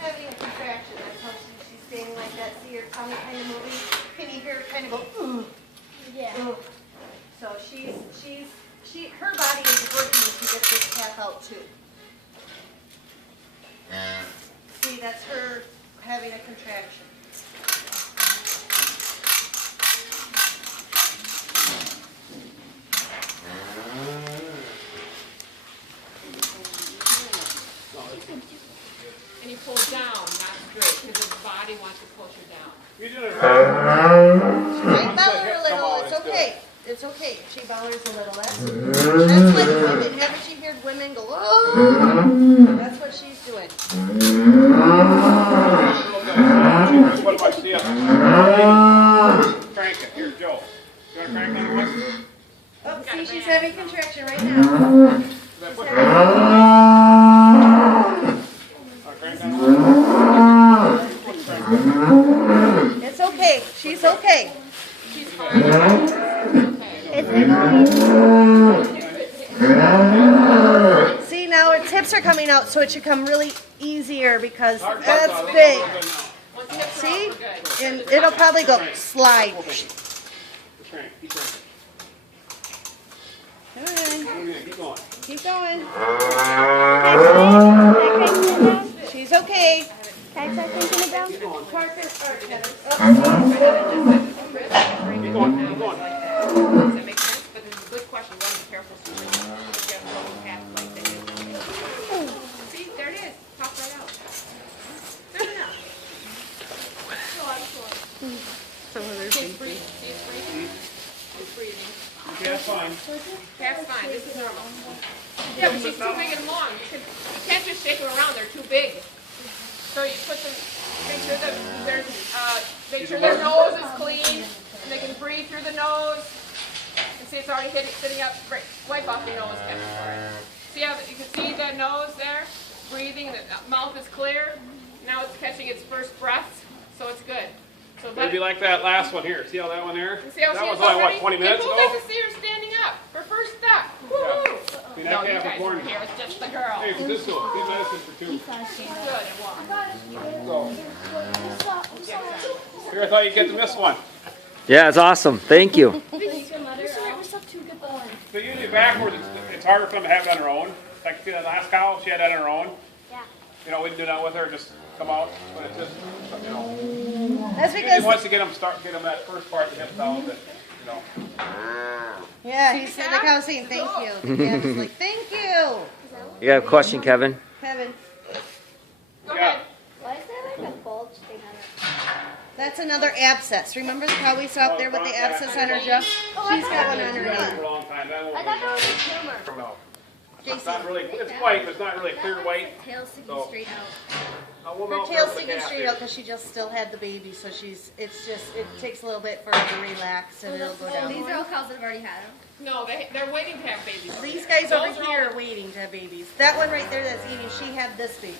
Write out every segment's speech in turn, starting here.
having a contraction. That's how she's staying like that. See her tummy kind of moving. Can you hear her kind of go, ooh? Yeah. Ooh. So her body is working to get this calf out too. See, that's her having a contraction. And you pull down, not straight, because the body wants to push you down. You did it right. She might bow her a little. It's okay. It's okay. She bows a little. That's like women. Haven't you heard women go, oh? That's what she's doing. What about the other? Crank it. Here, Joe. You want to crank it once? Oh, see, she's having contraction right now. It's okay. She's okay. She's fine. It's okay. See, now its hips are coming out, so it should come really easier because that's big. Once the hips are See? out, we're good. And it'll probably go slide. Keep going. Keep going. She's okay. Can I start thinking it down? Parker, start, Kevin. Keep going. Keep going. Does that make sense? But it's a good question. You want to be careful. So you have a long path like that. See, there it is. Pop right out. Good enough. It's breathing. See, it's breathing. It's breathing. Okay, that's fine. That's fine. This is normal. Yeah, but she's too big and long. You can't just shake them around. They're too big. So you put them, make sure that their nose is clean, and they can breathe through the nose. And see, it's already sitting up. Right, wipe off your nose, Kevin, for it. See how you can see that nose there, breathing. The mouth is clear. Now it's catching its first breath, so it's good. So Maybe like that last one here. See how that one there? See how That she was is only, already? what, 20 minutes People ago? like to see her standing up. Her first step. Woo-hoo! See, No, that you calf guys is born. are here. It's just the girl. Hey, this one. Give medicine for two. She's good at walking. Here, I thought you'd get to miss one. Yeah, it's awesome. Thank you. So usually backwards, it's harder for them to have it on their own. Like, see that last cow? She had that on her own. Yeah. You know, we didn't do that with her, just come out. But it's just, you know. That's Usually because, once you get them that first part of the hips down, that, you know. yeah, he said, like I was saying, thank you. The calf is like, thank you. You got a question, Kevin? Kevin, Go Yeah. ahead. Why is there like a bulge thing on it? that's another abscess. Remember the cow we saw up there with the abscess on her jaw? She's got one She's had it for underneath. a long time. That won't I thought that was a tumor. No. It's Jason, not really, it's white, but it's not really clear white. Tail sticking So- straight out. We'll her melt tail's the sticking calf straight here. out because she just still had the baby, so it takes a little bit for her to relax and it'll go down. These are all cows that have already had them. No, they're waiting to have babies. These guys over Those are here all- are waiting to have babies. That one right there that's eating, she had this baby.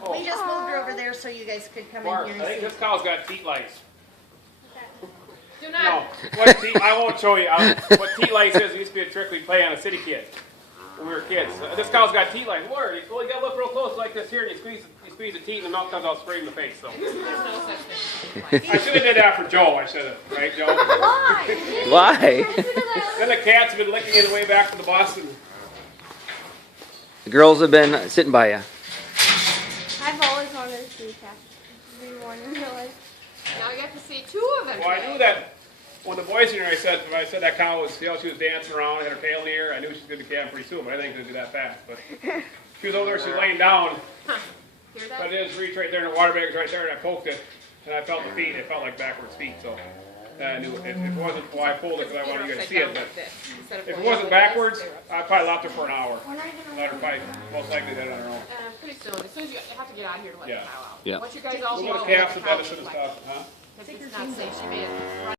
Oh, We just moved her over there so you guys could come Mark, in I here think and see. this cow's got teat lice. Do No, not. what teat, I won't show you. What teat lice is, it used to be a trick we play on a city kid when we were kids. This cow's got teat lice. Where? Well, you gotta look real close like this here, and you squeeze the teeth, and the milk comes out straight in the face. So There's no such thing. I should have did that for Joe. I should have, right, Joe? Why? Why? Then the cat's been licking it away back to the bus, and The girls have been sitting by you. I've always wanted to see cats. Be one in real life. Now you have to see two of them. well, I knew that when the boys were here. I said that cow was, you know, she was dancing around, had her tail in the air. I knew she was going to be calving pretty soon, but I didn't think it would be that fast. But she was over there, she was laying down. Hear But that? it is reach right there, and the water bag's right there, and I poked it, and I felt the feet. It felt like backwards feet, so I knew it wasn't. Well, I pulled it because I wanted you guys to see it. But if it wasn't backwards, I probably left her for an hour. Let her probably most likely did it on her own. Pretty soon. As soon as you have to get out of here to let Yeah. the cow out. Yeah. Once you guys all We'll go, go to let calves the and cow medicine and out. stuff, huh? Because it's not safe. She may have run